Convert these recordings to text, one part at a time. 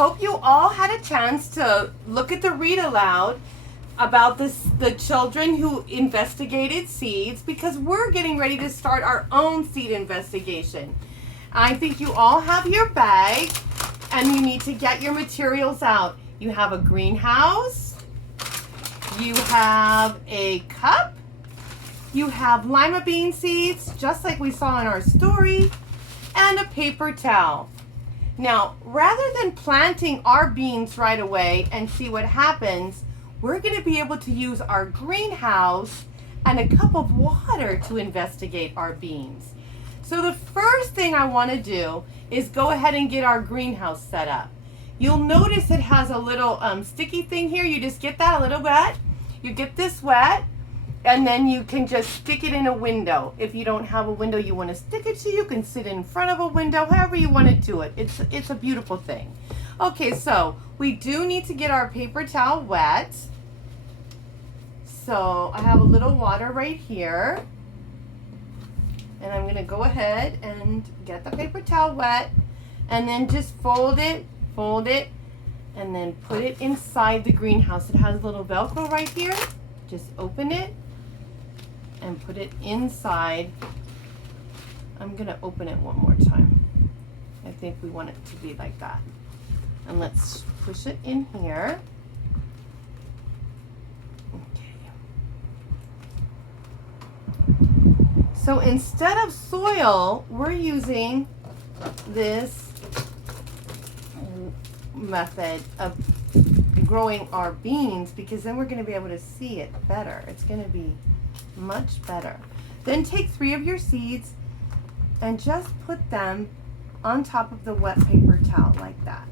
hope you all had a chance to look at the read aloud about the children who investigated seeds, because we're getting ready to start our own seed investigation. I think you all have your bag and you need to get your materials out. You have a greenhouse, you have a cup, you have lima bean seeds, just like we saw in our story, and a paper towel. Now, rather than planting our beans right away and see what happens, we're going to be able to use our greenhouse and a cup of water to investigate our beans. So the first thing I want to do is go ahead and get our greenhouse set up. You'll notice it has a little sticky thing here. You just get that a little wet. You get this wet, and then you can just stick it in a window. If you don't have a window you want to stick it to, you can sit in front of a window, however you want to do it. It's a beautiful thing. Okay, so we do need to get our paper towel wet. So I have a little water right here. And I'm going to go ahead and get the paper towel wet, and then just fold it, and then put it inside the greenhouse. It has a little Velcro right here. Just open it and put it inside. I'm going to open it one more time. I think we want it to be like that. And let's push it in here. So instead of soil, we're using this method of growing our beans, because then we're going to be able to see it better. It's going to be much better. Then take 3 of your seeds and just put them on top of the wet paper towel like that.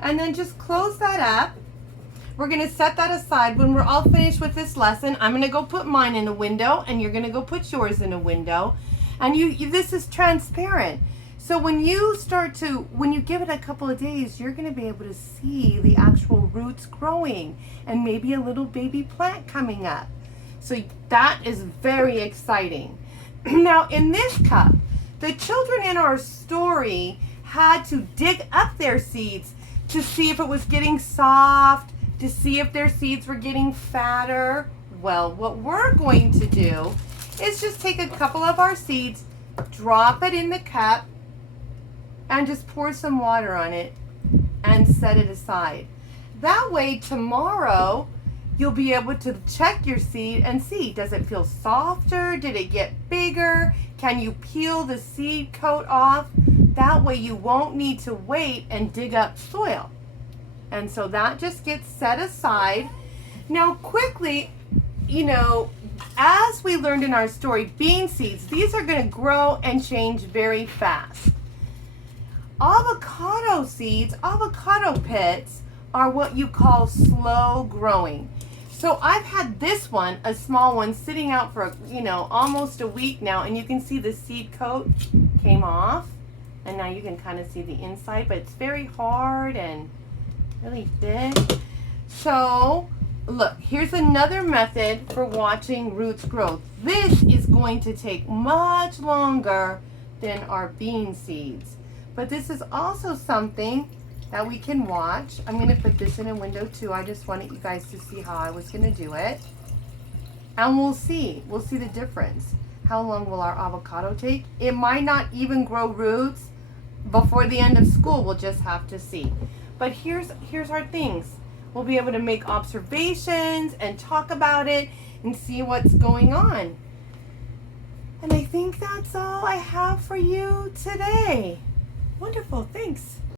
And then just close that up. We're going to set that aside. When we're all finished with this lesson, I'm going to go put mine in a window, and you're going to go put yours in a window. And this is transparent. So when you give it a couple of days, you're going to be able to see the actual roots growing and maybe a little baby plant coming up. So that is very exciting. Now in this cup, the children in our story had to dig up their seeds to see if it was getting soft, to see if their seeds were getting fatter. Well, what we're going to do is just take a couple of our seeds, drop it in the cup, and just pour some water on it and set it aside. That way tomorrow you'll be able to check your seed and see, does it feel softer? Did it get bigger? Can you peel the seed coat off? That way you won't need to wait and dig up soil. And so that just gets set aside. Now quickly, as we learned in our story, bean seeds, these are going to grow and change very fast. Avocado seeds, avocado pits, are what you call slow growing. So I've had this one, a small one, sitting out for almost a week now, and you can see the seed coat came off, and now you can kind of see the inside, but it's very hard and really thick. So look, here's another method for watching roots grow. This is going to take much longer than our bean seeds, but this is also something that we can watch. I'm going to put this in a window too. I just wanted you guys to see how I was going to do it, and we'll see the difference. How long will our avocado take? It might not even grow roots before the end of school. We'll just have to see. But here's our things. We'll be able to make observations and talk about it and see what's going on. And I think that's all I have for you today. Wonderful, thanks.